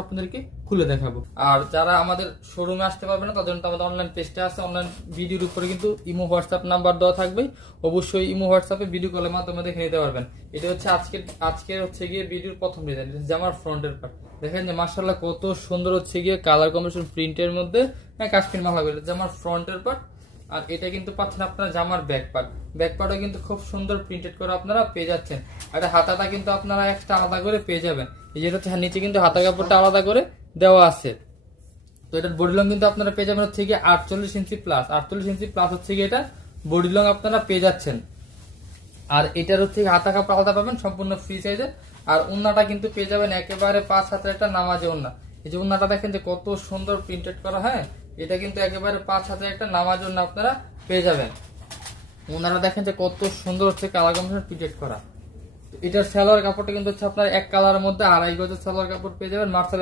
আপনাদেরকে খুলে দেখাবো। আর যারা আমাদের শোরুমে আসতে পারবে না তাদের জন্য আমাদের অনলাইন পেজটা আছে, অনলাইন ভিডিওর উপরে কিন্তু ইমো হোয়াটসঅ্যাপ নাম্বার দেওয়া থাকবে, অবশ্যই ইমো হোয়াটসঅ্যাপে ভিডিও কলের মাধ্যমে দেখে নিতে পারবেন। এটা হচ্ছে আজকের হচ্ছে গিয়ে ভিডিওর প্রথম ডিজাইন, জামার ফ্রন্টের পার্ট দেখেন যে মাশাআল্লাহ কত সুন্দর হচ্ছে গিয়ে কালার কম্বিনেশন প্রিন্টের মধ্যে কাশ্মীর মাল হবে, জামার ফ্রন্টের পার্ট। আর এটা কিন্তু পাচ্ছেন আপনারা জামার ব্যাক পার্টও কিন্তু খুব সুন্দর প্রিন্টেড করে আপনারা পেয়ে যাচ্ছেন। আর হাতাটা কিন্তু আপনারা একটা আলাদা করে পেয়ে যাবেন, এই যেটা হচ্ছে নিচে কিন্তু হাতা কাপড়টা আলাদা করে দেওয়া আছে। তো এটার বডি লং কিন্তু আপনারা পেয়ে যাবেন হচ্ছে গিয়ে 48 ইঞ্চি প্লাস, 48 ইঞ্চি প্লাস হচ্ছে গিয়ে এটা বডি লং আপনারা পেয়ে যাচ্ছেন। আর এটার হচ্ছে হাতা কাপড় আলাদা পাবেন সম্পূর্ণ ফ্রি সাইজের। আর উন্নাটা কিন্তু পেয়ে যাবেন একেবারে 5 হাতের একটা নামাজে উন্না। এই যে উন্নাটা দেখেন যে কত সুন্দর প্রিন্টেড করা, হ্যাঁ এটা কিন্তু একেবারে 5 হাতের একটা নামাজে উন্না আপনারা পেয়ে যাবেন। উন্নাটা দেখেন যে কত সুন্দর হচ্ছে কালার কম্বিনেশন প্রিন্টেড করা। এটার সালোয়ার কাপড়টা কিন্তু হচ্ছে আপনার এক কালারের মধ্যে 2.5 গজের সালোয়ার কাপড় পেয়ে যাবেন।